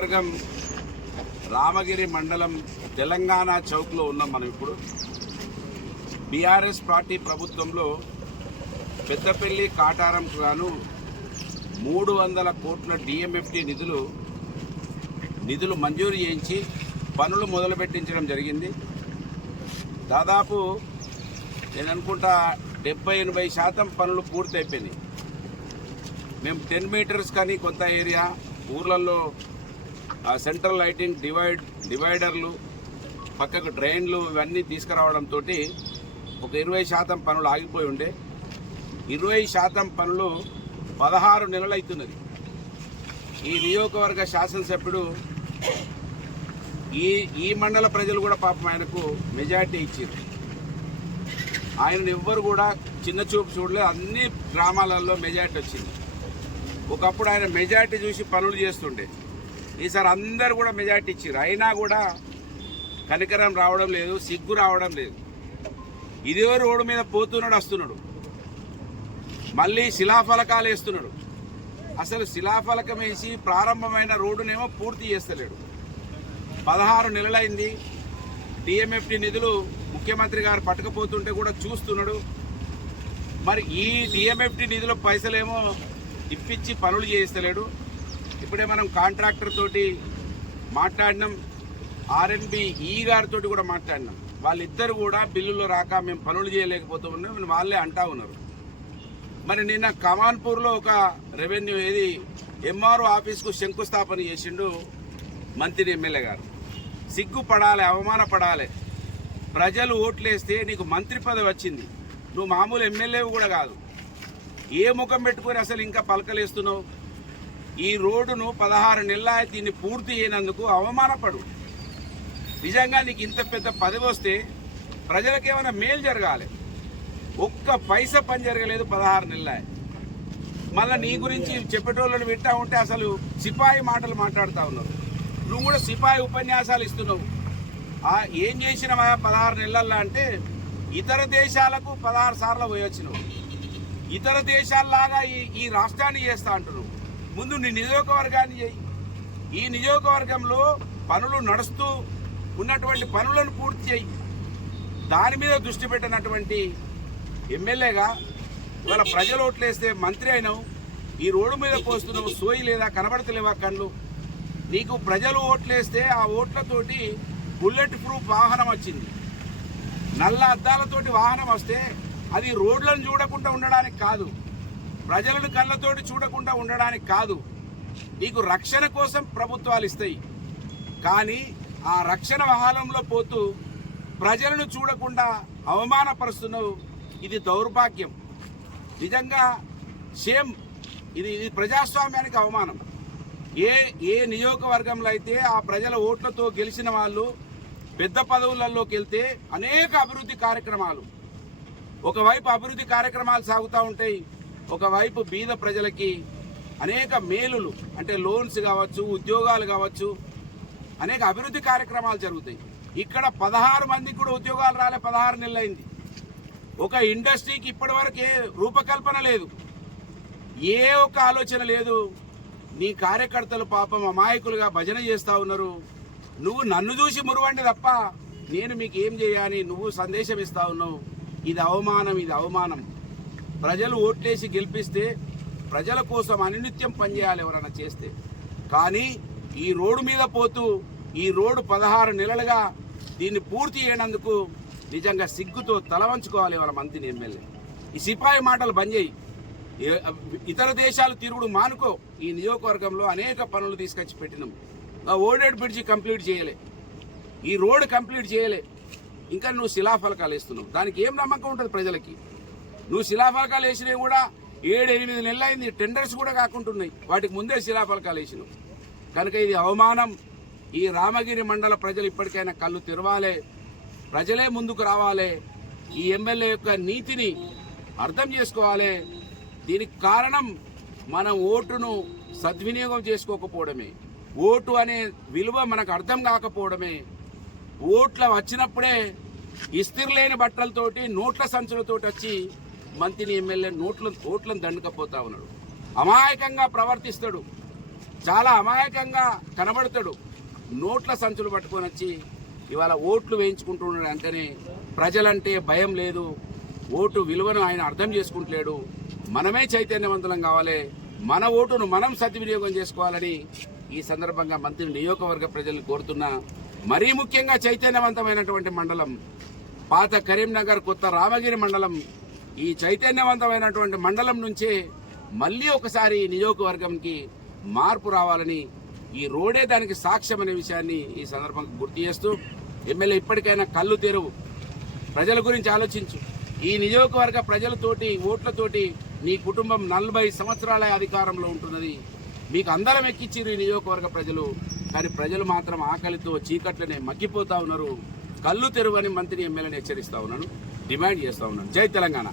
వర్గం రామగిరి మండలం తెలంగాణ చౌక్లో ఉన్నాం మనం ఇప్పుడు. బీఆర్ఎస్ పార్టీ ప్రభుత్వంలో పెద్దపల్లి కాటారంకు గాను మూడు వందల కోట్ల డిఎంఎఫ్టీ నిధులు నిధులు మంజూరు చేయించి పనులు మొదలుపెట్టించడం జరిగింది. దాదాపు నేను అనుకుంటా డెబ్బై ఎనభై శాతం పనులు పూర్తయిపోయినాయి. మేము టెన్ మీటర్స్ కానీ కొంత ఏరియా ఊర్లలో సెంట్రల్ లైటింగ్ డివైడ్ డివైడర్లు పక్కకు డ్రైన్లు ఇవన్నీ తీసుకురావడంతో ఒక ఇరవై శాతం పనులు ఆగిపోయి ఉండే. ఇరవై శాతం పనులు పదహారు నెలలు అవుతున్నది ఈ నియోజకవర్గ శాసనసభ్యుడు ఈ ఈ మండల ప్రజలు కూడా పాపం ఆయనకు మెజార్టీ ఇచ్చారు. ఆయన ఎవ్వరు కూడా చిన్న చూపు చూడలేదు. అన్ని గ్రామాలలో మెజార్టీ వచ్చింది. ఒకప్పుడు ఆయన మెజార్టీ చూసి పనులు చేస్తుండే. ఈసారి అందరు కూడా మెజార్టీ ఇచ్చారు అయినా కూడా కనికరం రావడం లేదు సిగ్గు రావడం లేదు. ఇదే రోడ్డు మీద పోతున్నాడు వస్తున్నాడు. మళ్ళీ శిలాఫలకాలు వేస్తున్నాడు. అసలు శిలాఫలకం వేసి ప్రారంభమైన రోడ్డునేమో పూర్తి చేస్తలేడు. పదహారు నెలలైంది. డిఎంఎఫ్టీ నిధులు ముఖ్యమంత్రి గారు పట్టుకపోతుంటే కూడా చూస్తున్నాడు. మరి ఈ డిఎంఎఫ్టీ నిధుల పైసలేమో ఇప్పించి పనులు చేయిస్తలేడు ఇప్పుడే మనం కాంట్రాక్టర్ తోటి మాట్లాడినాం. ఆర్ఎన్బి ఈ గారితో కూడా మాట్లాడినాం. వాళ్ళిద్దరు కూడా బిల్లులు రాక మేము పనులు చేయలేకపోతున్నాం వాళ్ళే అంటా ఉన్నారు. మరి నిన్న కమాన్పూర్లో ఒక రెవెన్యూ ఏది ఎంఆర్ఓ ఆఫీస్కు శంకుస్థాపన చేసిండు మంత్రి ఎమ్మెల్యే గారు. సిగ్గుపడాలి అవమానపడాలి. ప్రజలు ఓట్లేస్తే నీకు మంత్రి పదవి వచ్చింది. నువ్వు మామూలు ఎమ్మెల్యేవి కూడా కాదు. ఏ ముఖం పెట్టుకొని అసలు ఇంకా పలకలేస్తున్నావు? ఈ రోడ్డును పదహారు నెలల దీన్ని పూర్తి చేయనందుకు అవమానపడు. నిజంగా నీకు ఇంత పెద్ద పదవి వస్తే ప్రజలకేమైనా మేలు జరగాలి. ఒక్క పైస పని జరగలేదు పదహారు నెలల మళ్ళీ నీ గురించి చెప్పేటోళ్ళని వింటా ఉంటే అసలు సిపాయి మాటలు మాట్లాడుతూ ఉన్నారు. నువ్వు కూడా సిపాయి ఉపన్యాసాలు ఇస్తున్నావు. ఏం చేసినావా పదహారు నెలల్లో అంటే ఇతర దేశాలకు పదహారు సార్లు పోయొచ్చినావు. ఇతర దేశాల్లాగా ఈ ఈ రాష్ట్రాన్ని చేస్తా అంటున్నావు. ముందు నీ నియోజకవర్గాన్ని చేయి. ఈ నియోజకవర్గంలో పనులు నడుస్తూ ఉన్నటువంటి పనులను పూర్తి చేయి. దాని మీద దృష్టి పెట్టినటువంటి ఎమ్మెల్యేగా ఇవాళ ప్రజలు ఓట్లేస్తే మంత్రి అయినావు. ఈ రోడ్డు మీద పోస్తున్నావు సోయి లేదా కనబడతలేవా కళ్ళు? నీకు ప్రజలు ఓట్లేస్తే ఆ ఓట్లతోటి బుల్లెట్ ప్రూఫ్ వాహనం వచ్చింది. నల్ల అద్దాలతోటి వాహనం వస్తే అది రోడ్లను చూడకుండా ఉండడానికి కాదు. ప్రజలను కళ్ళతోటి చూడకుండా ఉండడానికి కాదు నీకు రక్షణ కోసం ప్రభుత్వాలు ఇస్తాయి. కానీ ఆ రక్షణ వాహనంలో పోతూ ప్రజలను చూడకుండా అవమానపరుస్తున్నావు ఇది దౌర్భాగ్యం. నిజంగా సేమ్ ఇది ఇది ప్రజాస్వామ్యానికి అవమానం. ఏ ఏ నియోజకవర్గంలో అయితే ఆ ప్రజల ఓట్లతో గెలిచిన వాళ్ళు పెద్ద పదవులలోకి వెళ్తే అనేక అభివృద్ధి కార్యక్రమాలు ఒకవైపు అభివృద్ధి కార్యక్రమాలు సాగుతూ ఉంటాయి ఒకవైపు బీద ప్రజలకి అనేక మేలులు అంటే లోన్స్ కావచ్చు ఉద్యోగాలు కావచ్చు అనేక అభివృద్ధి కార్యక్రమాలు జరుగుతాయి. ఇక్కడ పదహారు మందికి కూడా ఉద్యోగాలు రాలే పదహారు నెలలైంది ఒక ఇండస్ట్రీకి ఇప్పటి వరకు ఏ రూపకల్పన లేదు. ఏ ఒక్క ఆలోచన లేదు. నీ కార్యకర్తలు పాపం అమాయకులుగా భజన చేస్తూ ఉన్నారు. నువ్వు నన్ను చూసి మురువండి తప్ప నేను మీకు ఏం చేయాలి నువ్వు సందేశం ఇస్తా ఉన్నావు. ఇది అవమానం ఇది అవమానం. ప్రజలు ఓట్లేసి గెలిపిస్తే ప్రజల కోసం అనినిత్యం పనిచేయాలి ఎవరైనా చేస్తే. కానీ ఈ రోడ్డు మీద పోతూ ఈ రోడ్డు పదహారు నెలలుగా దీన్ని పూర్తి చేయనందుకు నిజంగా సిగ్గుతో తల వంచుకోవాలి వాళ్ళ మంత్రిని ఎమ్మెల్యే. ఈ సిపాయి మాటలు బంద్ చేయి. ఇతర దేశాలు తిరుగుడు మానుకో. ఈ నియోజకవర్గంలో అనేక పనులు తీసుకొచ్చి పెట్టినాం. ఆ ఓడెడ్ బ్రిడ్జి కంప్లీట్ చేయలే. ఈ రోడ్ కంప్లీట్ చేయలే. ఇంకా నువ్వు శిలాఫలకాలు ఇస్తున్నావు దానికి ఏం నమ్మకం ఉంటుంది ప్రజలకి? నువ్వు శిలాఫలకాలు వేసినవి కూడా ఏడు ఎనిమిది నెలలు అయింది టెండర్స్ కూడా కాకుంటున్నాయి. వాటికి ముందే శిలాఫలకాలు వేసినావు కనుక ఇది అవమానం. ఈ రామగిరి మండల ప్రజలు ఇప్పటికైనా కళ్ళు తెరవాలి. ప్రజలే ముందుకు రావాలి. ఈ ఎమ్మెల్యే యొక్క నీతిని అర్థం చేసుకోవాలి. దీనికి కారణం మనం ఓటును సద్వినియోగం చేసుకోకపోవడమే. ఓటు అనే విలువ మనకు అర్థం కాకపోవడమే. ఓట్ల వచ్చినప్పుడే ఇస్తిర్లేని బట్టలతోటి నోట్ల సంచులతోటి వచ్చి మంత్రిని ఎమ్మెల్యే నోట్లను ఓట్లను దండకపోతా ఉన్నాడు. అమాయకంగా ప్రవర్తిస్తాడు. చాలా అమాయకంగా కనబడతాడు. నోట్ల సంచులు పట్టుకొని వచ్చి ఇవాళ ఓట్లు వేయించుకుంటున్నాడు అంటేనే ప్రజలంటే భయం లేదు. ఓటు విలువను ఆయన అర్థం చేసుకుంటలేడు. మనమే చైతన్యవంతులం కావాలి. మన ఓటును మనం సద్వినియోగం చేసుకోవాలని ఈ సందర్భంగా మంత్రి నియోజకవర్గ ప్రజలను కోరుతున్నా మరీ ముఖ్యంగా చైతన్యవంతమైనటువంటి మండలం పాత కరీంనగర్ కొత్త రామగిరి మండలం ఈ చైతన్యవంతమైనటువంటి మండలం నుంచే మళ్ళీ ఒకసారి నియోజకవర్గంకి మార్పు రావాలని ఈ రోడే దానికి సాక్ష్యం అనే విషయాన్ని ఈ సందర్భంగా గుర్తు చేస్తూ ఎమ్మెల్యే ఇప్పటికైనా కళ్ళు తెరువు. ప్రజల గురించి ఆలోచించు. ఈ నియోజకవర్గ ప్రజలతోటి ఓట్లతోటి నీ కుటుంబం నలభై సంవత్సరాల అధికారంలో ఉంటున్నది. మీకు అందరం ఎక్కిచ్చిరు ఈ నియోజకవర్గ ప్రజలు కానీ ప్రజలు మాత్రం ఆకలితో చీకట్లనే మగ్గిపోతా ఉన్నారు. కళ్ళు తెరువని మంత్రి ఎమ్మెల్యేని హెచ్చరిస్తా ఉన్నాను. డిమాండ్ చేస్తా ఉన్నాను జై తెలంగాణ.